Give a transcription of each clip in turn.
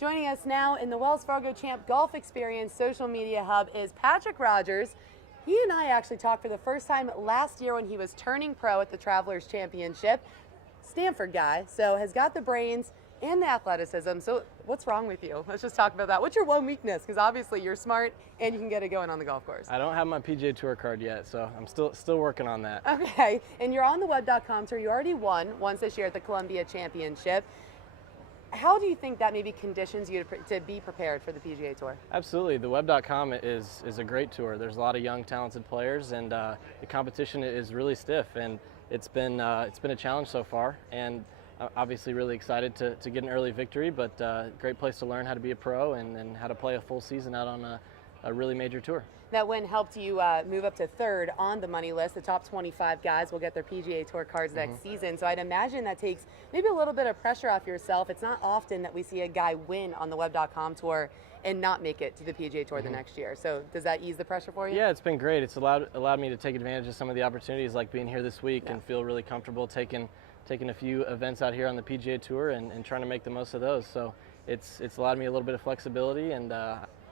Joining us now in the Wells Fargo Champ Golf Experience social media hub is Patrick Rogers. He and I actually talked for the first time last year when he was turning pro at the Travelers Championship. Stanford guy, so has got the brains and the athleticism. So what's wrong with you? Let's just talk about that. What's your one weakness? Because obviously you're smart and you can get it going on the golf course. I don't have my PGA Tour card yet, so I'm still working on that. Okay, and you're on the web.com tour. You already won once this year at the Columbia Championship. How do you think that maybe conditions you to be prepared for the PGA Tour? Absolutely. The web.com is a great tour. There's a lot of young, talented players, and the competition is really stiff, and it's been a challenge so far, and obviously really excited to get an early victory, but great place to learn how to be a pro and how to play a full season out on a really major tour. That win helped you move up to third on the money list. The top 25 guys will get their PGA Tour cards next season. So I'd imagine that takes maybe a little bit of pressure off yourself. It's not often that we see a guy win on the web.com tour and not make it to the PGA Tour the next year. So does that ease the pressure for you? Yeah, it's been great. It's allowed me to take advantage of some of the opportunities, like being here this week and feel really comfortable taking a few events out here on the PGA Tour and trying to make the most of those. So it's allowed me a little bit of flexibility, and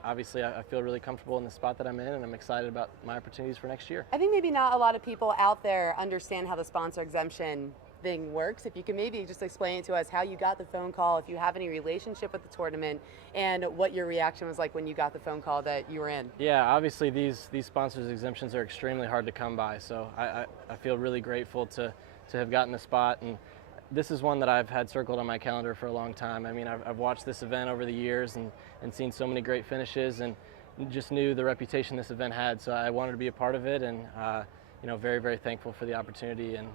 obviously I feel really comfortable in the spot that I'm in, and I'm excited about my opportunities for next year. I think maybe not a lot of people out there understand how the sponsor exemption thing works. If you can maybe just explain it to us, how you got the phone call, if you have any relationship with the tournament, and what your reaction was like when you got the phone call that you were in. Yeah, obviously these sponsors exemptions are extremely hard to come by, so I feel really grateful to have gotten the spot, and this is one that I've had circled on my calendar for a long time. I mean, I've watched this event over the years and seen so many great finishes, and just knew the reputation this event had, so I wanted to be a part of it, and very, very thankful for the opportunity and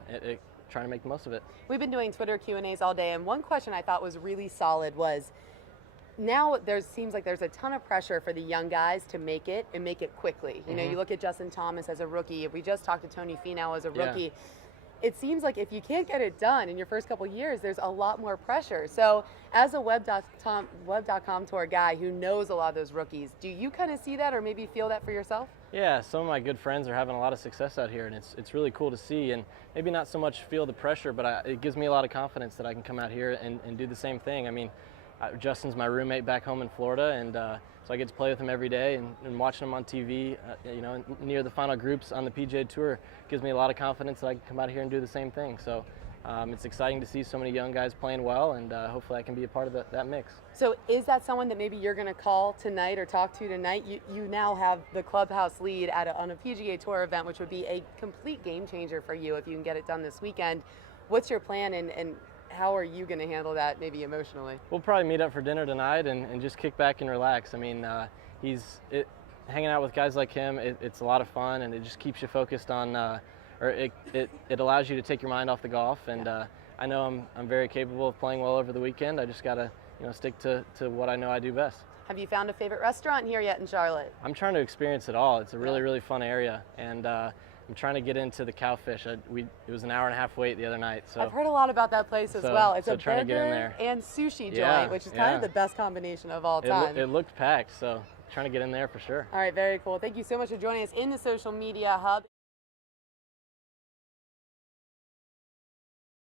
trying to make the most of it. We've been doing Twitter Q&As all day, and one question I thought was really solid was, now seems like there's a ton of pressure for the young guys to make it and make it quickly. You know, you look at Justin Thomas as a rookie. If we just talked to Tony Finau as a rookie, it seems like if you can't get it done in your first couple years, there's a lot more pressure. So as a web.com tour guy who knows a lot of those rookies, do you kind of see that or maybe feel that for yourself? Yeah, some of my good friends are having a lot of success out here, and it's really cool to see, and maybe not so much feel the pressure, but it gives me a lot of confidence that I can come out here and do the same thing. I mean, Justin's my roommate back home in Florida, and so I get to play with him every day, and watching him on TV, near the final groups on the PGA Tour gives me a lot of confidence that I can come out here and do the same thing. So it's exciting to see so many young guys playing well, and hopefully I can be a part of that mix. So is that someone that maybe you're going to call tonight or talk to tonight? You now have the clubhouse lead on a PGA Tour event, which would be a complete game changer for you if you can get it done this weekend. What's your plan, and how are you going to handle that maybe emotionally? We'll probably meet up for dinner tonight and just kick back and relax. I mean, hanging out with guys like him, it's a lot of fun, and it just keeps you focused on, it allows you to take your mind off the golf. And I know I'm very capable of playing well over the weekend. I just got to stick to what I know I do best. Have you found a favorite restaurant here yet in Charlotte? I'm trying to experience it all. It's a really, really fun area, and I'm trying to get into the Cowfish. It was an hour and a half wait the other night. So I've heard a lot about that place as well. It's a trying to get in burger there. and sushi joint, which is kind of the best combination of all time. It looked packed, so trying to get in there for sure. All right, very cool. Thank you so much for joining us in the social media hub.